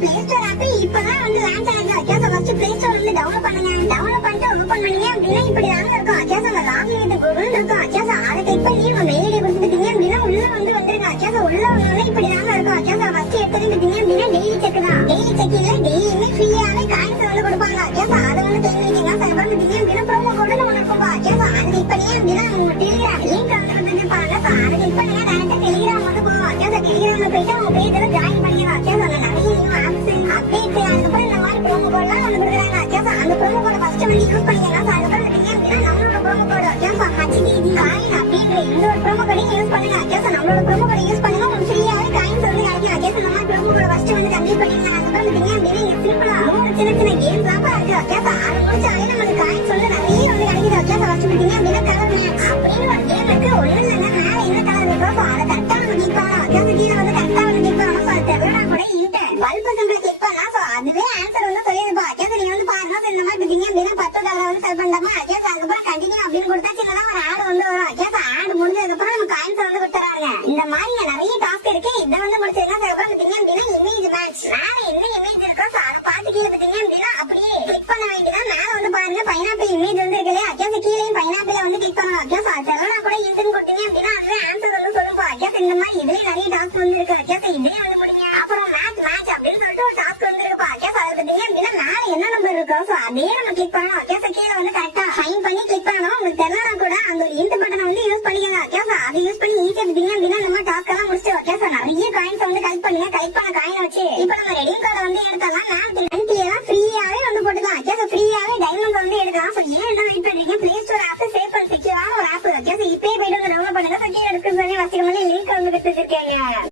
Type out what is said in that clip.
Play store app இப்பதான் வந்து launch ஆயிருக்கு. அக்கா ஃபர்ஸ்ட் பிளே ஸ்டோர் வந்து டவுன்லோட் பண்ணுங்க. டவுன்லோட் பண்ணிட்டு ஓபன் பண்ணீங்க அப்படின்னா இப்படி தாங்க இருக்கும். அக்கா லாகின் வித் கூகுள் இருக்கும். அக்கா அதை கிளிக் பண்ணி உங்க மெயில் ஐடி கொடுத்துட்டீங்க அப்படின்னா உள்ள வந்து வந்துருங்க. அக்கா உள்ள வந்தோடனே இப்படி தாங்க இருக்கும். அக்கா ஃபர்ஸ்ட் எடுத்துக்கிட்டீங்க அப்படின்னா டெய்லி செக் தான். டெய்லி செக் இல்ல டெய்லியுமே ஃப்ரீயாவே காயின்ஸ் வந்து கொடுப்பாங்க. அக்கா அதை வந்து தெரிஞ்சுக்கிட்டீங்க. அப்புறம் அப்படின்னா ப்ரோமோ கோடு ஒன்று இருக்கும். அக்கா அதை கிளிக் பண்ணி அப்படின்னா உங்க டெலிகிராம் லிங்க் வந்து கொடுப்பாங்க. அதை கிளிக் பண்ணீங்க டேரக்டா டெலிகிராம் வந்து போகும். அக்கா டெலிகிராம்ல போயிட்டு உங்க பேஜ்ல ஜாயின் பண்ணிக்கலாம். அக்கா நிறைய ஆப்ஸ் அப்டேட் அதுக்கப்புறம் இந்த மாதிரி ப்ரோமோ கோட்லாம் வந்து கொடுக்குறாங்க. அக்கா அந்த ப்ரோமோ கோட ஃபர்ஸ்ட் வந்து யூஸ் பண்ணிக்கலாம். அதுக்கப்புறம் அப்படின்னா நம்மளோட ப்ரோமோ கோட் அக்கா HDD காயின் அப்படின்ற இந்த ஒரு ப்ரோமோ கோடையும் யூஸ் பண்ணுங்க. அக்கா நம்மளோட ப்ரோமோ கோட யூஸ் பண்ணுங்க. உங்களுக்கு ஃப்ரீயாவே காயின்ஸ் வந்து கிடைக்கும். அக்கா இந்த மாதிரி ப்ரோமோ கோட ஃபர்ஸ்ட் வந்து கம்ப்ளீட் பண்ணிங்க. அதுக்கப்புறம் அப்படின்னா இங்க சிம்பிளா சின்ன சின்ன கேம்ஸ் எல்லாம் இருக்கு. அக்கா அதை முடிச்சாலே நமக்கு காயின்ஸ் வந்து நிறைய வந்து கிடைக்குது. அக்கா ஃபர்ஸ்ட் அப்படின்னா கலர் மேட்ச் அப்படின்னு ஒரு கேம் இருக்கு. ஒண்ணு இல்லைன்னா மேல என்ன கலர் இருக்கோ அதை கரெக்டா வந்து கிளிக் பண்ணலாம். அக்கா கீழே வந்து கரெக்டா வந்து கிளிக் பண்ணணும். தெரியலனா கூட இன்டர் பல்ப் சிம்பிள் கிளிக் பண்ணா அதுவே ஆன்சர் வந்து சொல்லிருப்பா. அக்கா நீங்க வந்து பாருங்க இந்த மாதிரி இருக்கீங்க அப்படின்னா $10 வந்து செல் பண்ணலாமா. அக்கா அதுக்கப்புறம் கண்டினியூ அப்படின்னு கொடுத்தா சின்னதா ஒரு ஆட் வந்து வரும். அக்கா ஆட் முடிஞ்சதுக்கு அப்புறம் நம்ம காயின்ஸ் வந்து கொடுத்துறாங்க. இந்த மாதிரி நிறைய டாஸ்க் இருக்கு. இதை வந்து முடிச்சதுன்னா அதுக்கப்புறம் பாத்தீங்க அப்படின்னா இமேஜ் மேட்ச் மேல என்ன இமேஜ் இருக்கோ அதை பார்த்து கீழே பாத்தீங்க அப்படின்னா அப்படியே கிளிக் பண்ண வேண்டியதான். மேல வந்து பாருங்க பைனாப்பிள் இமேஜ் வந்து இருக்கு இல்லையா. அக்கா கீழே பைனாப்பிள் வந்து கிளிக் பண்ணலாம். அக்கா தெரியலனா கூட இன்டர்ன் கொடுத்தீங்க அப்படின்னா அதுவே ஆன்சர் வந்து சொல்லுப்பா. அக்கா இந்த மாதிரி இதுலயே நிறைய டாஸ்க் வந்து இருக்கு. அக்கா இதுலயே வந்து முடிங்க. அப்புறம் மேட்ச் அப்படின்னு சொல்லிட்டு ஒரு டாஸ்க் வந்து இருக்குப்பா. அக்கா அதை பாத்தீங்க அப்படின்னா மேல என்ன நம்பர் இருக்கோ அதையே நம்ம கிளிக் பண்ணலாம். அக்கா கீழே வந்து கரெக்டா சைன் பண்ணி கிளிக் பண்ணணும். உங்களுக்கு தெரியலனா கூட அந்த ஒரு இன்ட் பட்டனை வந்து யூஸ் பண்ணிக்கங்க. அக்கா அதை யூஸ் பண்ணி ஈஸியா பாத்தீங்க அப்படின்னா நம்ம டாஸ்க் எல்லாம் முடிச்சு அக்கா நிறைய காயின்ஸ் வந்து கலெக்ட் பண்ணுங்க. கலெக்ட் பண்ண காயின் வச்சு இப்ப நம்ம ரெடீம் கார்டை வந்து எடுத்தலாம்.